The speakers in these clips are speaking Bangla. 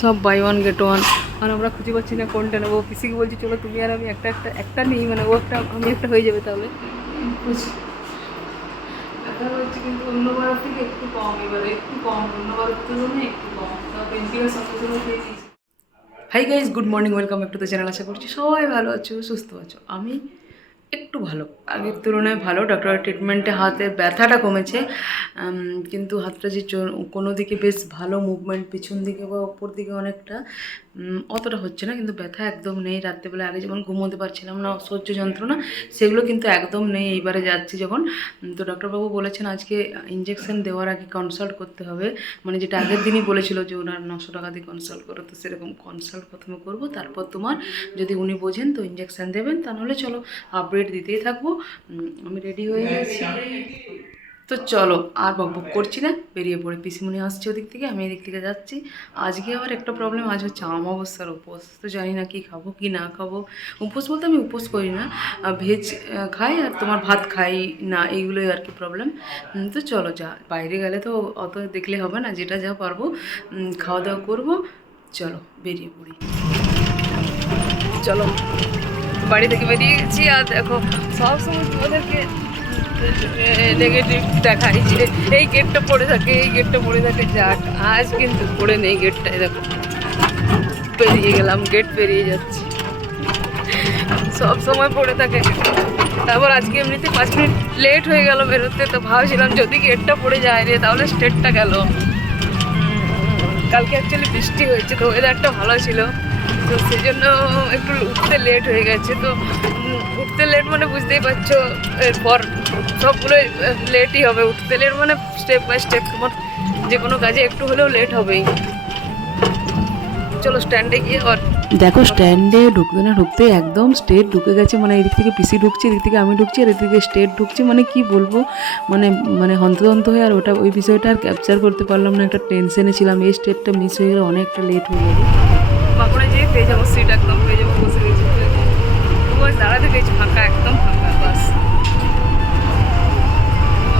সব বাই ওয়ান গেট ওয়ান। আর আমরা খুঁজে পাচ্ছি না কোনটা নেবো। পিসিকে বলছি চলো তুমি আর আমি একটা নিই, মানে ও একটা আমি একটা হয়ে যাবে তাহলে। দেখা হচ্ছে কিন্তু অন্যবার থেকে একটু কম, এবারে একটু কম, অন্যবার তুলনায় একটু কম। পেন্সিলের সঙ্গে সঙ্গে খেয়ে দিয়েছি। Hi guys, good morning, welcome back to the channel. আশা করছি সবাই ভালো আছো, সুস্থ আছো। আমি একটু ভালো, আগের তুলনায় ভালো। ডক্টরের ট্রিটমেন্টে হাতের ব্যথাটা কমেছে, কিন্তু হাতটা যে কোনো দিকে বেশ ভালো মুভমেন্ট, পিছন দিকে বা ওপর দিকে অনেকটা অতটা হচ্ছে না, কিন্তু ব্যথা একদম নেই। রাত্রেবেলা আগে যেমন ঘুমোতে পারছিলাম না, অসহ্য যন্ত্রণা, সেগুলো কিন্তু একদম নেই এইবারে যাচ্ছি যখন। তো ডক্টরবাবু বলেছেন আজকে ইঞ্জেকশন দেওয়ার আগে কনসাল্ট করতে হবে, মানে যেটা আগের দিনই বলেছিল যে ওনার 900 টাকা দিয়ে কনসাল্ট করো, তো সেরকম কনসাল্ট প্রথমে করবো, তারপর তোমার যদি উনি বোঝেন তো ইঞ্জেকশন দেবেন, তাহলে চলো আপডেট দিতেই থাকবো। আমি রেডি হয়ে গেছি, তো চলো আর বকবক করছি না, বেরিয়ে পড়ে। পিসিমণি আসছে ওদিক থেকে, আমি এদিক থেকে যাচ্ছি। আজকে আবার একটা প্রবলেম, আজ হচ্ছে অমাবস্যার উপোস, তো জানি না কি খাবো কি না খাবো। উপোস বলতে আমি উপোস করি না, ভেজ খাই আর তোমার ভাত খাই না, এইগুলোই আর কি প্রবলেম। তো চলো, যা বাইরে গেলে তো অত দেখলে হবে না, যেটা যা পারবো খাওয়া দাওয়া করবো। চলো বেরিয়ে পড়ি, চলো। বাড়ি থেকে বেরিয়ে গেছি, আর দেখো সবসময় তোমাদেরকে নেগেটিভ দেখাই যে এই গেটটা পড়ে থাকে, এই গেটটা পড়ে থাকে। যাক, আজ কিন্তু পড়ে নেই গেটটাই, দেখো পেরিয়ে গেলাম, গেট পেরিয়ে যাচ্ছি। সব সময় পড়ে থাকে, তারপর আজকে এমনিতে 5 মিনিট লেট হয়ে গেল বেরোতে, তো ভাবছিলাম যদি গেটটা পড়ে যায় রে তাহলে স্টেটটা গেল। কালকে অ্যাকচুয়ালি বৃষ্টি হয়েছে, তো ওয়েদারটা ভালো ছিল, তো সেই জন্য একটু উঠতে লেট হয়ে গেছে। তো উঠতে লেট মানে বুঝতেই পারছো, এরপর সবগুলোই লেটই হবে। উঠতে লেট মানে স্টেপ বাই স্টেপ তোমার যে কোনো কাজে একটু হলেও লেট হবেই। চলো স্ট্যান্ডে গিয়ে আবার দেখো, স্ট্যান্ডে ঢুকতে না ঢুকতে একদম স্টেট ঢুকে গেছে, মানে এদিক থেকে পিসি ঢুকছে, এদিক থেকে আমি ঢুকছি, আর এদিক থেকে স্টেট ঢুকছে। মানে কি বলবো, মানে মানে হন্তদন্ত হয়ে আর ওই বিষয়টা আর ক্যাপচার করতে পারলাম না, একটা টেনশনে ছিলাম। এই স্টেটটা মিস হয়ে গেলে অনেকটা লেট হয়ে যাবে। বাঁকুড়া যেয়ে পেয়ে যাবো সিট, একদম পেয়ে যাবো, বসে গেছি। বাস দাঁড়াতে পেয়েছি, ফাঁকা, একদম ফাঁকা বাস,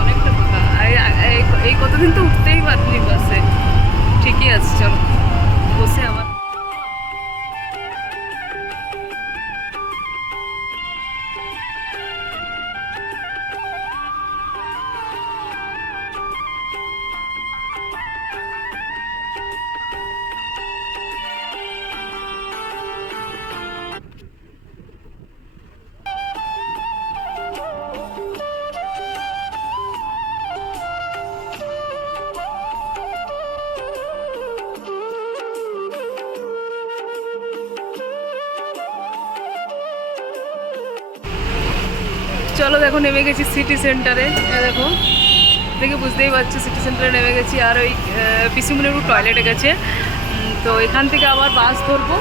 অনেকটা ফাঁকা। এই কতদিন তো উঠতেই পারিনি বাসে, ঠিকই আছে। চলো বসে আবার চলো। দেখো নেমে গেছি সিটি সেন্টারে, দেখো দেখে বুঝতেই পারছো সিটি সেন্টারে নেমে গেছি। আর ওই পিসিমণির টয়লেটে গেছে, তো এখান থেকে আবার বাস ধরবো।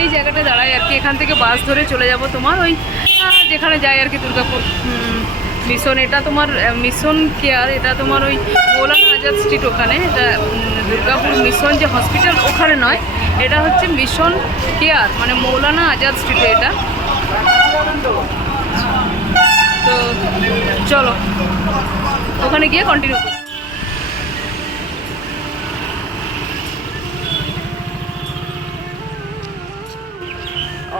এই জায়গাটা দাঁড়াই আর কি, এখান থেকে বাস ধরে চলে যাব তোমার ওই যেখানে যাই আর কি, দুর্গাপুর মিশন। এটা তোমার মিশন কেয়ার, এটা তোমার ওই মৌলানা আজাদ স্ট্রিট ওখানে। এটা দুর্গাপুর মিশন যে হসপিটাল ওখানে নয়, এটা হচ্ছে মিশন কেয়ার, মানে মৌলানা আজাদ স্ট্রিটে এটা। তো চলো ওখানে গিয়ে কন্টিনিউ করি।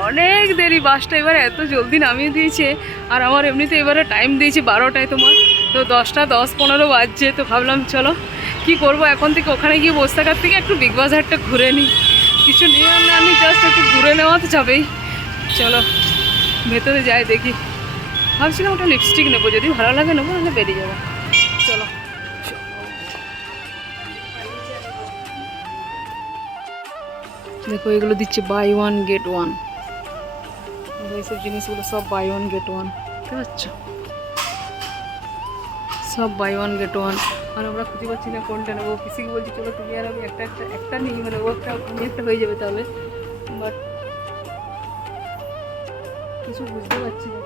অনেক দেরি, বাসটা এবারে এত জলদি নামিয়ে দিয়েছে। আর আমার এমনিতে এবারে টাইম দিয়েছে 12টায় তোমার, তো 10টা 10-15 বাজছে। তো ভাবলাম চলো কি করব, এখন থেকে ওখানে গিয়ে বসে থাকার থেকে একটু বিগ বাজারটা ঘুরে নিই। কিছু নিয়ে না নিই, জাস্ট একটু ঘুরে নেওয়া তো যাবেই। চলো ভেতরে যাই, দেখি। ভাবছিলাম ওটা লিপস্টিক নেবো, যদি ভালো লাগে নেবো, নাহলে বেরিয়ে যাবো। চলো দেখো, এগুলো দিচ্ছে বাই ওয়ান গেট ওয়ান, এইসব জিনিসগুলো সব বাই ওয়ান গেট ওয়ান, বুঝতে পারছো, সব বাই ওয়ান গেট ওয়ান। আর আমরা খুঁজে পাচ্ছি না কোনটা নেবো। পিসিকে বলছি চলো তুমি আর আমি একটা নিই, মানে ও একটা আমি একটা হয়ে যাবে তাহলে। বাট কিছু বুঝতে পারছি না।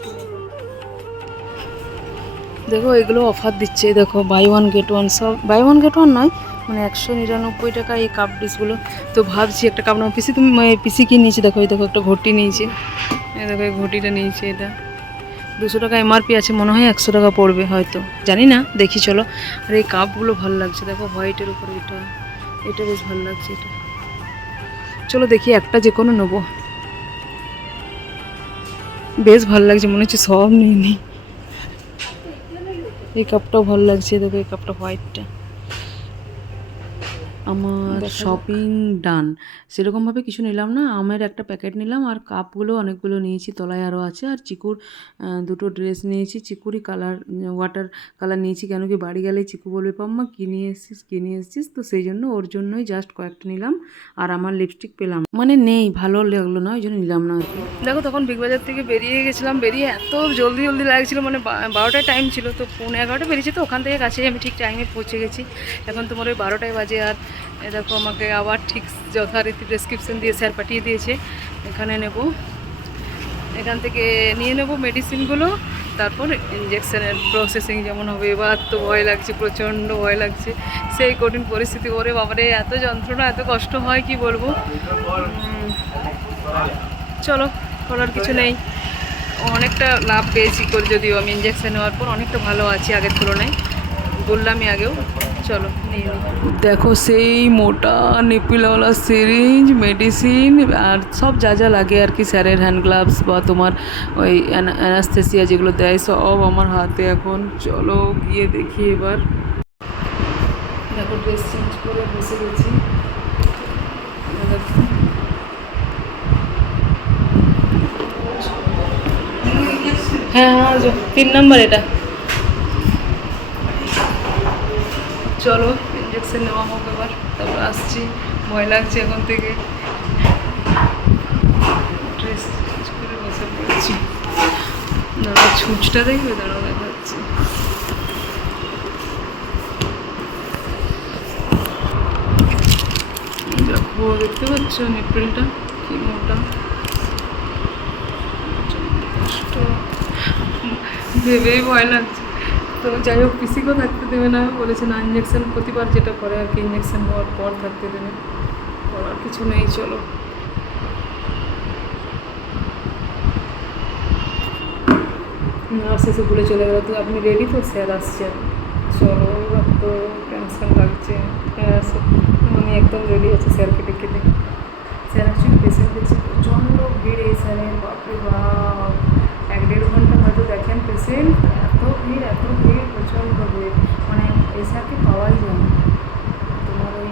দেখো এগুলো অফার দিচ্ছে, দেখো বাই ওয়ান গেট ওয়ান, সব বাই ওয়ান গেট ওয়ান নয়, মানে 199 টাকা এই কাপ ডিশগুলো। তো ভাবছি একটা কাপ নেবো। পিসি তুমি পিসি কি নিয়েছি দেখো, এই দেখো একটা ঘটি নিয়েছে, এই দেখো এই ঘটিটা নিয়েছে। এটা 200 টাকা এমআরপি আছে, মনে হয় 100 টাকা পড়বে হয়তো, জানি না, দেখি চলো। আর এই কাপগুলো ভালো লাগছে, দেখো হোয়াইটের উপরে, এটা এটা বেশ ভালো লাগছে। এটা চলো দেখি একটা যে কোনো নেবো। বেশ ভালো লাগছে, মনে হচ্ছে সব নিয়ে নিই। এই কাপটাও ভালো লাগছে, দেখো এই কাপটা হোয়াইটটা। আমার শপিং ডান। সেরকমভাবে কিছু নিলাম না, আমের একটা প্যাকেট নিলাম আর কাপগুলো অনেকগুলো নিয়েছি, তলায় আরও আছে। আর চিকুর দুটো ড্রেস নিয়েছি, চিকুরই কালার ওয়াটার কালার নিয়েছি, কেন কি বাড়ি গেলে চিকু বলবে পাম্মা কী নিয়ে এসেছিস, তো সেই জন্য ওর জন্যই জাস্ট কয়েকটা নিলাম। আর আমার লিপস্টিক পেলাম মানে নেই, ভালো লাগলো না, ওই জন্য নিলাম না। দেখো তখন বিগ বাজার থেকে বেরিয়ে গেছিলাম, বেরিয়ে এত জলদি লাগছিলো, মানে 12টায় টাইম ছিল, তো 11:30 বেরিয়েছে, তো ওখান থেকে কাছেই আমি ঠিক টাইমে পৌঁছে গেছি। এখন তোমার ওই 12টায় বাজে। আর দেখো আমাকে আবার ঠিক যথারীতি প্রেসক্রিপশন দিয়ে স্যার পাঠিয়ে দিয়েছে, এখানে নেব, এখান থেকে নিয়ে নেব মেডিসিনগুলো, তারপর ইঞ্জেকশনের প্রসেসিং যেমন হবে। এবার তো ভয় লাগছে, প্রচণ্ড ভয় লাগছে, সেই কঠিন পরিস্থিতি। ওরে বাবারে, এত যন্ত্রণা, এত কষ্ট হয় কি বলবো। চলো, করার কিছু নেই। অনেকটা লাভ পেয়েছি করে, যদিও আমি ইঞ্জেকশন নেওয়ার পর অনেকটা ভালো আছি আগের তুলনায়, বললামই আগেও। চলো নিয়ে নিই। দেখো সেই মোটা নেপিলওয়ালা সিরিঞ্জ, মেডিসিন আর সব যা যা লাগে আর কি, স্যারের হ্যান্ড গ্লাভস বা তোমার ওই অ্যানাস্থেসিয়া যেগুলো দেয়, সব আমার হাতে এখন। চলো গিয়ে দেখি এবার। দেখো ড্রেস চেঞ্জ করে বসে গেছি। হ্যাঁ হ্যাঁ, 3 নম্বর এটা। চলো ইঞ্জেকশন নেওয়া হোক এবার, তারপর আসছি। ভয় লাগছে এখন থেকে, ড্রেস চেঞ্জ করে বসে পড়েছি। দাঁড়া, ছুঁচটা দেখবে, দাঁড়াও দেখাচ্ছি। দেখো, দেখতে পাচ্ছ নেপেলটা কি মোটা, কষ্ট, ভেবেই ভয় লাগছে। তো যাই হোক, পিসিকেও থাকতে দেবে না, বলেছে না ইঞ্জেকশন প্রতিবার যেটা করে আর কি, ইঞ্জেকশন হওয়ার পর থাকতে দেবে, করার কিছু নেই। চলো নার্স এসে বলে চলে গেলো, তো আপনি রেডি তো, স্যার আসছেন। চলো এবার তো টেনশন লাগছে। আমি একদম রেডি আছি, স্যারকে ডেকে দিই। স্যার অ্যাকচুয়ালি পেশেন্ট দেখছি, প্রচণ্ড ভিড় এই স্যারের, বাপরে বাপ, 1-1.5 ঘন্টা হয়তো দেখেন পেশেন্ট, এত ভিড়, প্রচণ্ড ভিড়, মানে এই স্যারকে পাওয়াই যায় না। তোমার ওই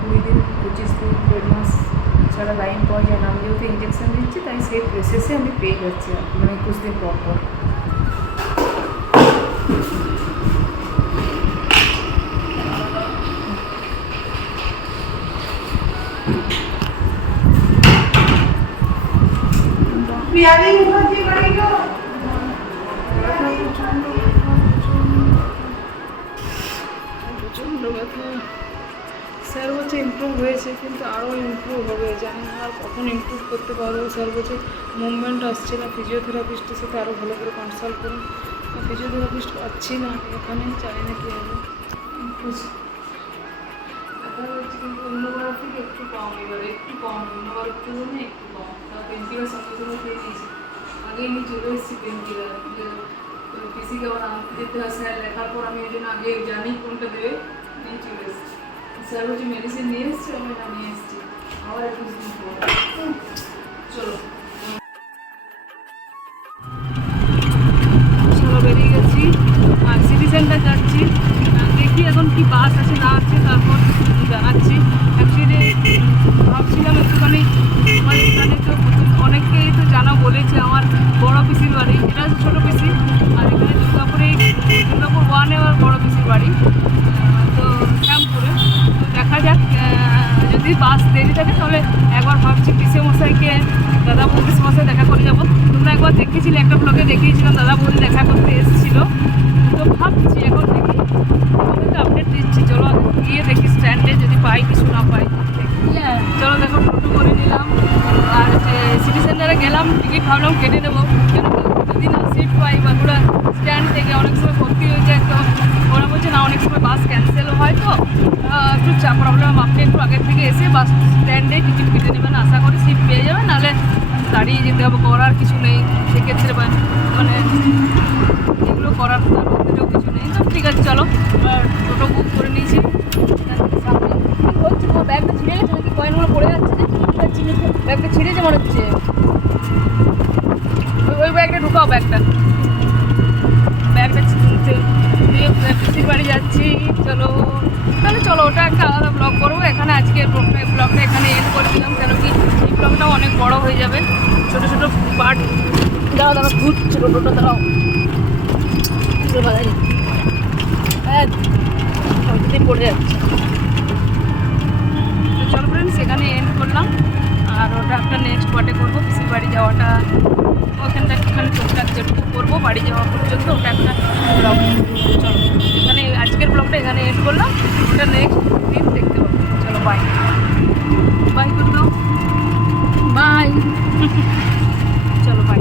20 দিন 25 দিন 1.5 মাস ছাড়া লাইন পাওয়া যায় না। আমি যেহেতু ইঞ্জেকশন দিচ্ছি, তাই সেই প্রসেসে আমি পেয়ে যাচ্ছি আর কি, মানে 21 দিন পর পর। প্রচণ্ড ব্যথা। স্যার বলছে ইমপ্রুভ হয়েছে, কিন্তু আরও ইমপ্রুভ হবে, জানি না আর কখন ইমপ্রুভ করতে পারবো। স্যার বলছে মুভমেন্ট আসছে না, ফিজিওথেরাপিস্টের সাথে আরও ভালো করে কনসাল্ট করুন। ফিজিওথেরাপিস্ট পাচ্ছি না এখানে, জানি না কী হবে। ব্যথা হচ্ছে কিন্তু অন্যবার থেকে একটু কম, এবারে একটু কম, অন্যবার তুলনায় একটু কম। তার পেনকিলার সঙ্গে সঙ্গে খেয়ে নিয়েছি, আগেই নিয়ে চলে এসেছি পেনকিলার। পিসিকে আবার আনতে যেতে হয়, স্যার লেখার পর আমি ওই জন্য আগে জানি কোনটা দেবে, নিয়ে চলে এসেছি। স্যার বলছি মেডিসিন নিয়ে এসছি, আমি না নিয়ে এসেছি আবার 21 দিন পর। চলো চলো বেরিয়ে গেছি, আর সিটি সেন্টার যাচ্ছি। দেখি এখন কি বাস আছে না আছে, তারপর জানাচ্ছি। অ্যাকচুয়ালি ভাবছিলাম একটুখানি, আমার এখানে তো অনেককেই তো জানা বলেছে, আমার বড় পিসির বাড়ি, এটা হচ্ছে ছোটো পিসি, আর এখানে দুর্গাপুর 1-এ আমার বড় পিসির বাড়ি, তো শ্যামপুরে। তো দেখা যাক, যদি বাস দেরি থাকে তাহলে একবার ভাবছি পিসে মশাইকে, দাদা বৌদি মশাই দেখা করে যাবো। তোমরা একবার দেখেছিলে, একটা ব্লগে দেখিয়েছিলাম, দাদা বৌদি দেখা করতে এসেছিলো। তো ভাবছি এখন দেখি, তোমাদেরকে আপডেট দিচ্ছি। চলো গিয়ে দেখি স্ট্যান্ডে, যদি পাই, কিছু না পাই চলো। দেখো টোটো করে নিলাম, আর সিটি সেন্টারে গেলাম, টিকিট ভাবলাম কেটে নেবো, কেন যদি না সিট পাই। বাঁকুড়া স্ট্যান্ড থেকে অনেক সময় ভর্তি হয়ে যায়, তো ওরা বলছে না অনেক সময় বাস ক্যান্সেল হয়, তো একটু প্রবলেম, আপনি একটু আগের থেকে এসে বাস স্ট্যান্ডে টিকিট কেটে নেবেন, আশা করি সিট পেয়ে যাবেন, নাহলে দাঁড়িয়ে যেতে হবে, করার কিছু নেই সেক্ষেত্রে, মানে এগুলো করার মধ্যেও কিছু নেই। তো ঠিক আছে চলো, টোটো বুক করে নিয়েছি। সামনে হচ্ছে, তোমার ব্যাগটা ছিঁড়ে গেছে নাকি, কয়েনগুলো পড়ে যাচ্ছে যে, ব্যাগটা ছিঁড়েছে মনে হচ্ছে। ওই ব্যাগটা ঢুকাও, ব্যাগটা দিয়ে পিসির বাড়ি যাচ্ছি। চলো তাহলে চলো, ওটা একটা আলাদা ব্লগ করবো। এখানে আজকে ব্লগটা এখানে এন্ড করে দিলাম, কেন কি এই ব্লগটাও অনেক বড় হয়ে যাবে। ছোটো ছোটো পার্ট দাঁড়াও ঘুরছে টোটোটা, দাঁড়াও হ্যাঁ পড়ে যাচ্ছে। তো চলো ফ্রেন্ডস, সেখানে এন্ড করলাম। আর ওটা একটা নেক্সট পার্টে করবো, পিসির বাড়ি যাওয়াটা ওখানটা একটুখানি টুকটাক যেটুকু করবো বাড়ি যাওয়া পর্যন্ত, ওটা একটা ব্লগ। চলো এখানে আজকের ব্লগটা এখানে এন্ড করলাম, ওটা নেক্সট দিন দেখতে পাবো। চলো বাই বাই করে দাও, বাই চলো বাই।